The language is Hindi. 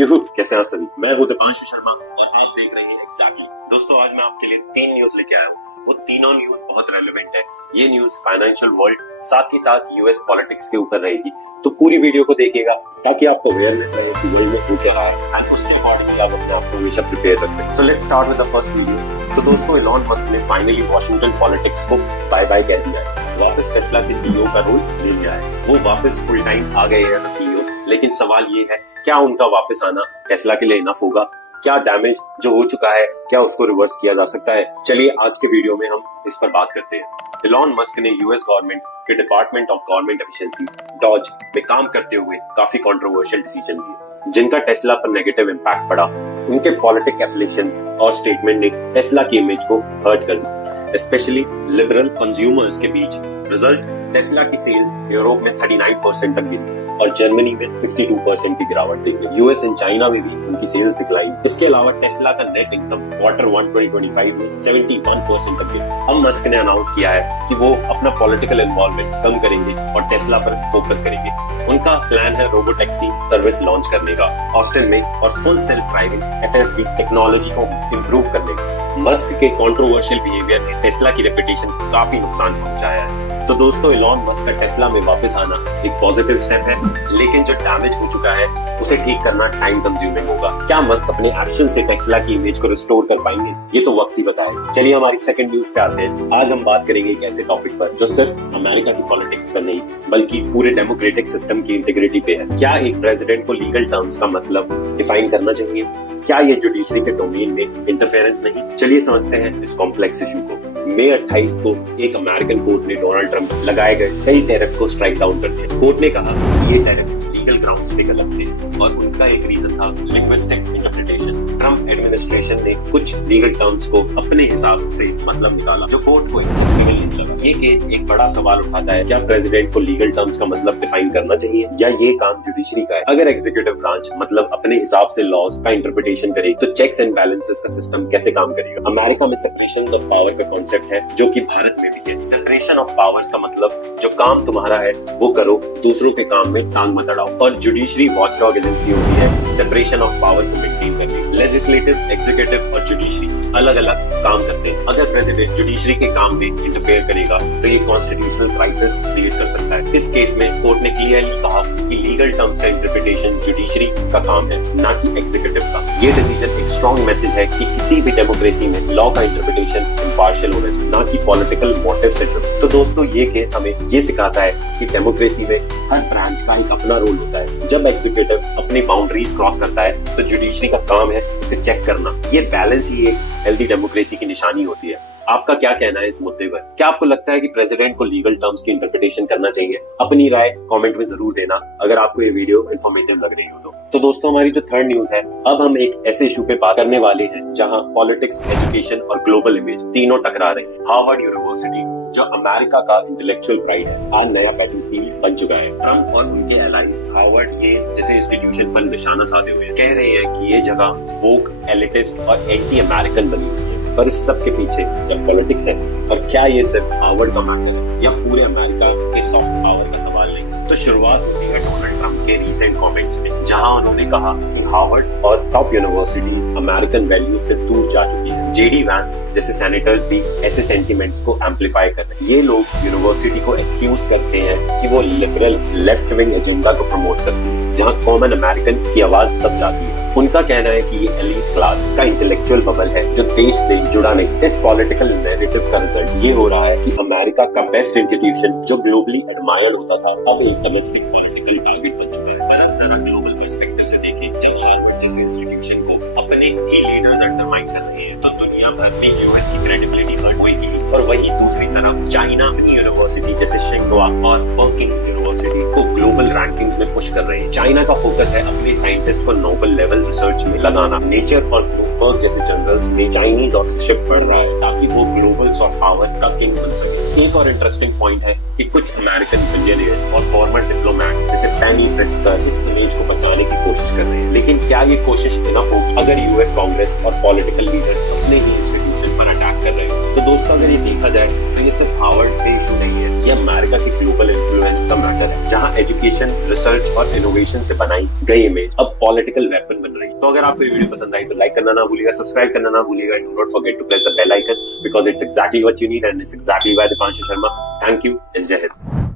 यूहू, कैसे हैं आप सभी। मैं हूं दीपांशु शर्मा और आप देख रहे हैं एग्जैक्टली। दोस्तों, आज मैं आपके लिए 3 न्यूज लेके आया हूं। वो तीनों न्यूज बहुत रेलेवेंट है। ये न्यूज फाइनेंशियल वर्ल्ड साथ ही साथ यूएस पॉलिटिक्स के ऊपर रहेगी, तो पूरी वीडियो को देखिएगा ताकि आपको अवेयरनेस रहे कि वर्ल्ड में हो क्या रहा है एंड उसके अकॉर्डिंगली आप अपने आप को हमेशा प्रिपेयर रख सकें। So let's start with the first video. तो दोस्तों, इलॉन मस्क ने फाइनली वॉशिंगटन पॉलिटिक्स को बाय बाय कह दिया है। वापस टेस्ला के सीईओ का रोल ले लिया है। वो वापस फुल टाइम आ गए हैं एज अ सीईओ। लेकिन सवाल ये है, क्या उनका वापस आना टेस्ला के लिए इनफ होगा? क्या डैमेज जो हो चुका है, क्या उसको रिवर्स किया जा सकता है? चलिए आज के वीडियो में हम इस पर बात करते हैं। इलॉन मस्क ने यूएस गवर्नमेंट के department of government efficiency DOGE में काम करते हुए काफी कंट्रोवर्शियल डिसीजन लिए, जिनका टेस्ला पर नेगेटिव इम्पैक्ट पड़ा। उनके पॉलिटिक एफिलिएशंस और स्टेटमेंट ने टेस्ला की इमेज को हर्ट कर दिया, स्पेशली लिबरल कंज्यूमर्स के बीच। रिजल्ट, टेस्ला की सेल्स यूरोप में 39% तक गिरी और जर्मनी में 62% की गिरावट देखी। यूएस एंड चाइना में भी उनकी सेल्स डिक्लाइन। इसके अलावा टेस्ला का नेट इनकम Q1 2025 में 71% तक गिरा। अब मस्क ने अनाउंस किया है कि वो अपना पॉलिटिकल इन्वॉल्वमेंट कम करेंगे और टेस्ला पर फोकस करेंगे। उनका प्लान है रोबो टैक्सी सर्विस लॉन्च करने का ऑस्टिन में और full self driving FSD technology को इम्प्रूव करने का। मस्क के कंट्रोवर्शियल बिहेवियर ने टेस्ला की रेपुटेशन को काफी नुकसान पहुंचाया है। तो दोस्तों, इलॉन मस्क का टेस्ला में वापस आना एक पॉजिटिव स्टेप है, लेकिन जो डैमेज हो चुका है उसे ठीक करना टाइम कंज्यूमिंग होगा। क्या मस्क अपने एक्शन से टेस्ला की इमेज को रिस्टोर कर पाएंगे? ये तो वक्त ही बताएगा। चलिए हमारी सेकंड न्यूज पे आते हैं। आज हम बात करेंगे एक ऐसे टॉपिक पर जो सिर्फ अमेरिका की पॉलिटिक्स पर नहीं बल्कि पूरे डेमोक्रेटिक सिस्टम की इंटीग्रिटी पे है। क्या एक प्रेसिडेंट को लीगल टर्म्स का मतलब डिफाइन करना चाहिए? क्या ये जुडिशरी के डोमेन में इंटरफेरेंस नहीं? चलिए समझते हैं इस कॉम्प्लेक्स इशू को। मई 28 को एक अमेरिकन कोर्ट ने डोनाल्ड ट्रंप लगाए गए कई टैरिफ को स्ट्राइक डाउन कर दिया। कोर्ट ने कहा कि ये टैरिफ लीगल ग्राउंड्स पे गलत थे और उनका एक रीजन था लिंग्विस्टिक इंटरप्रिटेशन। ट्रंप एडमिनिस्ट्रेशन ने कुछ लीगल टर्म्स को अपने हिसाब से मतलब निकाला जो कोर्ट को एक्सेप्टेबल नहीं लगा। ये केस एक बड़ा सवाल उठाता है, क्या प्रेसिडेंट को लीगल टर्म्स का मतलब डिफाइन करना चाहिए या ये काम जुडिशरी का है? अगर एग्जीक्यूटिव ब्रांच मतलब अपने हिसाब से लॉज का इंटरप्रिटेशन करे तो चेक्स एंड बैलेंसेस का सिस्टम कैसे काम करेगा? अमेरिका में सेपरेशन ऑफ पावर का कॉन्सेप्ट है जो कि भारत में भी है। सेपरेशन ऑफ पावर्स का मतलब जो काम तुम्हारा है वो करो, दूसरों के काम में टांग मत अड़ाओ। और जुडिशरी वॉचडॉग एजेंसी होती है सेपरेशन ऑफ पावर को मेंटेन करने। लेजिस्लेटिव, एग्जीक्यूटिव और जुडिशरी अलग अलग काम करते हैं। अगर प्रेसिडेंट जुडिशरी के काम में इंटरफेयर करेगा तो ये कॉन्स्टिट्यूशनल क्राइसिस क्रिएट कर सकता है। इस केस में कोर्ट ने क्लियरली कहा कि लीगल टर्म्स का इंटरप्रिटेशन जुडिशरी का काम है, ना कि एग्जीक्यूटिव का। ये डिसीजन एक स्ट्रॉन्ग मैसेज है कि किसी भी डेमोक्रेसी में लॉ का इंटरप्रिटेशन इम्पार्शियल होना चाहिए, ना कि पॉलिटिकल मोटिव से ड्रिवन। तो दोस्तों, ये केस हमें ये सिखाता है कि डेमोक्रेसी में हर ब्रांच का एक अपना रोल होता है। जब एग्जीक्यूटिव अपनी बाउंड्रीज क्रॉस करता है तो जुडिशरी का काम है उसे चेक करना। ये बैलेंस ही एक हेल्दी डेमोक्रेसी की निशानी होती है। आपका क्या कहना है इस मुद्दे पर? क्या आपको लगता है कि प्रेसिडेंट को लीगल टर्म्स की इंटरप्रिटेशन करना चाहिए? अपनी राय कमेंट में जरूर देना अगर आपको ये वीडियो इन्फॉर्मेटिव लग रही हो तो दोस्तों, हमारी जो थर्ड न्यूज है, अब हम एक ऐसे इशू पे बात करने वाले हैं जहां पॉलिटिक्स, एजुकेशन और ग्लोबल इमेज तीनों टकरा रही है। हार्वर्ड यूनिवर्सिटी जो अमेरिका का इंटेलेक्चुअल प्राइड है, आज नया बैटलफील्ड बन चुका है। ट्रंप और उनके एलाइज हार्वर्ड ये जैसे इंस्टीट्यूशन पर निशाना साधे हुए कह रहे हैं कि ये जगह वोक, एलिटिस्ट और एंटी अमेरिकन बनी हुई है। पर इस सब के पीछे क्या पॉलिटिक्स है? और क्या ये सिर्फ हार्वर्ड का मैटर है या पूरे अमेरिका के सॉफ्ट पावर का सवाल नहीं? तो शुरुआत होती है डोनाल्ड ट्रंप के रीसेंट कमेंट्स में, जहां उन्होंने कहा कि हार्वर्ड और टॉप यूनिवर्सिटीज अमेरिकन वैल्यूज से दूर जा चुकी है। जेडी वैंस जैसे सेनेटर्स भी ऐसे सेंटिमेंट्स को एम्पलीफाई कर रहे हैं। ये लोग यूनिवर्सिटी को एक्यूज करते हैं कि वो लिबरल लेफ्ट विंग एजेंडा को प्रमोट करती है, जहां कॉमन अमेरिकन की आवाज दब जाती है। उनका कहना है कि ये एलीट क्लास का इंटेलेक्चुअल बबल है जो देश से जुड़ा नहीं। इस पॉलिटिकल नैरेटिव का रिजल्ट ये हो रहा है कि अमेरिका का बेस्ट इंस्टीट्यूशन जो ग्लोबली एडमायर्ड होता था, अब एक डोमेस्टिक पॉलिटिकल टारगेट बन चुका है। अगर जरा ग्लोबल पर्सपेक्टिव से देखें, जब हार्वर्ड जैसे इंस्टीट्यूशन को अपने ही लीडर्स अंडरमाइन कर रहे हैं तो दुनिया भर में यूएस की क्रेडिबिलिटी बढ़ेगी। और वहीं दूसरी तरफ चाइना अपनी यूनिवर्सिटी जैसे शिंगवा और पर्किंग यूनिवर्सिटी को ग्लोबल रैंकिंग्स में पुश कर रहे हैं। चाइना का फोकस है अपने साइंटिस्ट को नोबेल लेवल रिसर्च में लगाना। नेचर और ब्लूमबर्ग जैसे जर्नल्स में चाइनीज ऑथरशिप बढ़ रहा है ताकि वो ग्लोबल सॉफ्ट पावर का किंग बन सके। एक और इंटरेस्टिंग पॉइंट है कि कुछ अमेरिकन बिलियनियर्स और फॉर्मर डिप्लोमैट्स जैसे पेनी प्रिट्जकर इस इमेज को बचाने की कोशिश कर रहे हैं। लेकिन क्या ये कोशिश इनफ होगी अगर यूएस कांग्रेस और पॉलिटिकल लीडर्स अपने ही इंस्टीट्यूशन पर अटैक कर रहे हैं? तो दोस्तों अगर ये देखा जाए तो ये सिर्फ हार्वर्ड का इशू नहीं है, ये अमेरिका के ग्लोबल इन्फ्लुएंस का मैटर है, जहां एजुकेशन, रिसर्च और इनोवेशन से बनाई गई इमेज अब पॉलिटिकल वेपन बन रही है। तो अगर आपको ये वीडियो पसंद आई तो लाइक करना ना भूलिएगा, सब्सक्राइब करना ना भूलिएगा, do not forget to press the bell icon because it's exactly what you need and it's exactly why Deepanshu Sharma. Thank you and जय हिंद।